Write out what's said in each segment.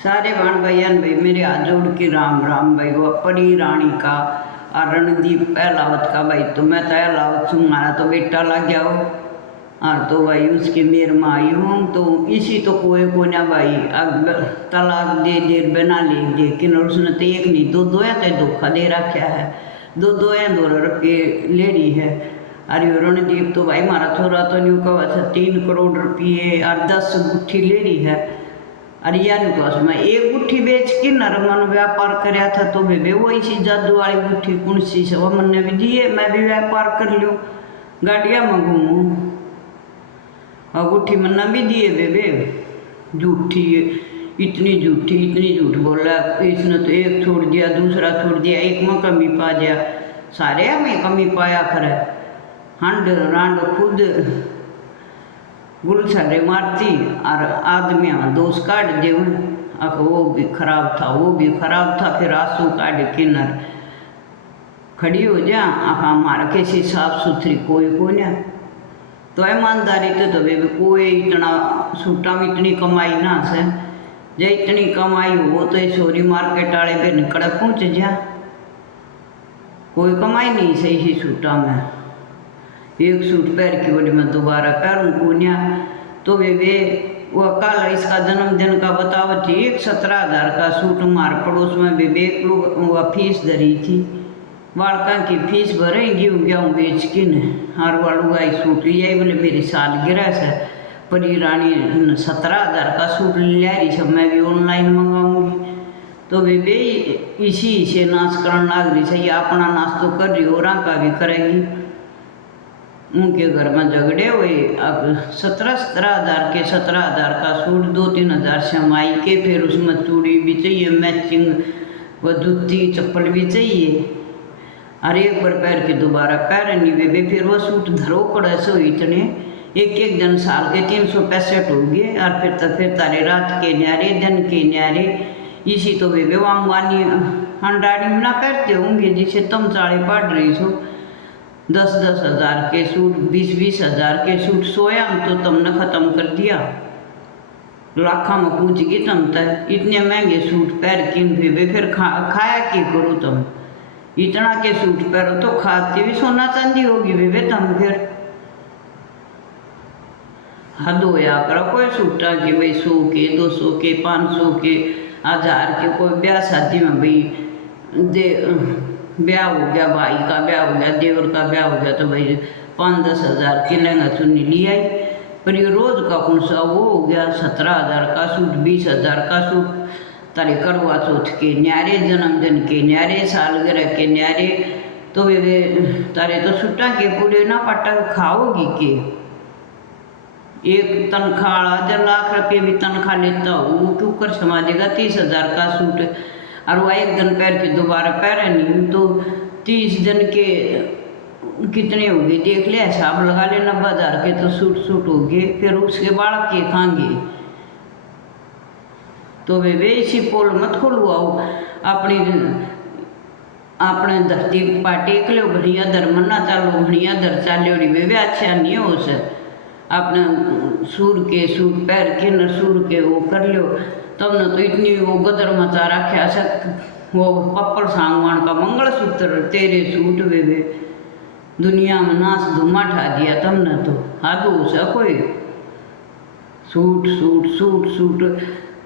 सारे भाण भैयान भाई मेरे हाथ जोड़ के राम राम भाई। वो परी रानी का और रणदीप पहलावत का भाई। तो मैं तहलावत हूँ, मारा तो बेटा लग गया हो और तो भाई उसकी मेर में आई हूँ। तो इसी तो कोई को ना भाई अब तलाक दे देर बना लेंगे कि उसने तो एक नहीं दो दो या तो धोखा दे रखा है। दो दो या 2 रुपये ले रही है। अरे रणदीप तो भाई मारा थोड़ा तो नहीं कहा 3 करोड़ रुपये और 10 गुट्ठी ले रही है। अरे यार मैं एक गुट्ठी बेच के नरमन व्यापार कराया था तो बेबे वही सी जादू वाली गुट्ठी कौन सी से वो मन भी दिए मैं भी व्यापार कर लूँ गाड़िया में घूमूँ और गुट्ठी मन्ना भी दिए बेबे। झूठी इतनी झूठ बोला इसने तो एक छोड़ दिया दूसरा छोड़ दिया एक में कमी पा दिया सारे में कमी पाया करे हंड रांड खुद गुलछरे मारती और आदमी दोष काट दे वो भी खराब था वो भी खराब था। फिर आंसू काट किन्नर खड़ी हो जा आखा मार कैसी साफ सुथरी कोई को ना। तो ईमानदारी तो बेबी कोई इतना सूटा में इतनी कमाई ना से जे इतनी कमाई हो तो सोरी मार्केट वाले पे निकल पहुँच जा कोई कमाई नहीं सही ही सूटा में। एक सूट पैर की बड़ी मैं दोबारा पैरूँ पूनिया तो बेबे वो कल इसका जन्मदिन का बताओ थी। एक 17,000 का सूट मार पड़ोस में बेबे एक लोग वह फीस धरी थी बालका की फीस भरेंगी गेहूँ बेच के न हर वालू आई सूट लिया बोले मेरी सालगिरह से परी रानी 17,000 का सूट लिया रही सब मैं भी ऑनलाइन मंगाऊंगी। तो बेबे इसी से नाश करने लग रही है। ये अपना नाश तो कर रही और का भी करेगी। उनके घर में झगड़े हुए अब 17,000 के 17,000 का सूट 2-3 हज़ार समाई के फिर उसमें चूड़ी भी चाहिए मैचिंग व जूती चप्पल भी चाहिए और एक बार पैर के दोबारा पैर नहीं बेबे। फिर वो सूट धरो कड़े सो इतने एक दिन साल के 365 हो गए और फिर तारे रात के न्यारे दिन के न्यारे इसी तो बेबे वो अंबानी हंडाड़ी में ना पहनते होंगे जिसे तुम चाड़े पड़ रही हो 10-10 हज़ार के सूट 20-20 हज़ार के सूट सोया तो तुमने ख़त्म कर दिया लाखा में पूछ गई तुम तक इतने महंगे सूट पैर किन बेबे। फिर खाया क्या करो तुम इतना के सूट पैरो तो खाते भी सोना चांदी होगी बेबे तुम। फिर हद होया करो कोई सूटा के भाई 100 के 200 के 500 के 1000 के कोई ब्याह शादी में भाई दे ब्याह हो गया भाई का ब्याह हो गया देवर का ब्याह हो गया तो भाई 5-10 हज़ार के लहंगा चुन्नी ली आई। पर ये रोज़ का कौन सा वो हो गया 17,000 का सूट 20,000 का सूट तारे करवा चौथ के न्यारे जन्मदिन के न्यारे सालगिरह के न्यारे तो वे तारे तो सूटा के पूरे ना पट्टा खाओगी के एक तनख्वाह 1 लाख रुपये भी तनख्वाह लेता हो वो क्यों कर समाजेगा 30,000 का सूट और वह एक दिन पैर के दोबारा पैर नहीं तो 30 दिन के कितने हो गए देख ले हिसाब लगा ले 90,000 के तो सूट हो गए। फिर उसके बाद के खाएंगे तो बेबे इसी पोल मत खुलवाओ अपने धरती पाटे के लो घड़िया दर मना चालो घड़िया दर चालो बेबे अच्छा नहीं हो से अपने सूर के सूट पैर के न सूर के वो कर लो तब न तो इतनी वो गदर मचा रखा सक वो पप्पड़ सांगवान का मंगलसूत्र तेरे सूट बेबे दुनिया में नाश धुमा ठा दिया तब न तो हद हो सा कोई सूट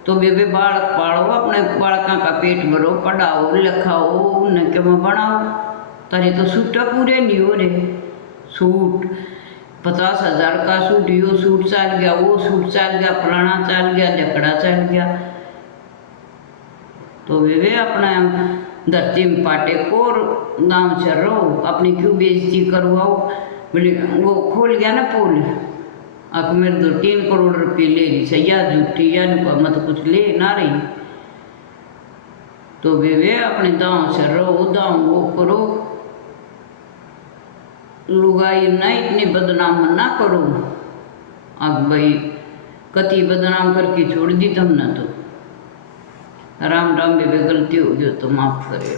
तो बेबे बालक पालो अपने बालका का पेट भरो पढ़ाओ लिखाओ उन्हें क्यों बनाओ तारे तो सूट पूरे नहीं हो रहे। सूट 50,000 का सूट यो सूट चल गया वो सूट चल गया फलाना चल गया झकड़ा चल गया। तो वे अपना धरती में पाटे को दाम चल रहो अपनी क्यों बेइज्जती करवाओ बोले वो खोल गया ना पोल अब मेरे 2-3 करोड़ रुपये ले रही से या झूठी या मत कुछ ले ना रही तो वे अपने दाम चल रहो दाम वो करो लुगाई ना इतनी बदनाम ना करो। अब भाई कति बदनाम करके छोड़ दी तुमने तो राम राम बेबे गलती हो गई तो माफ़ करे।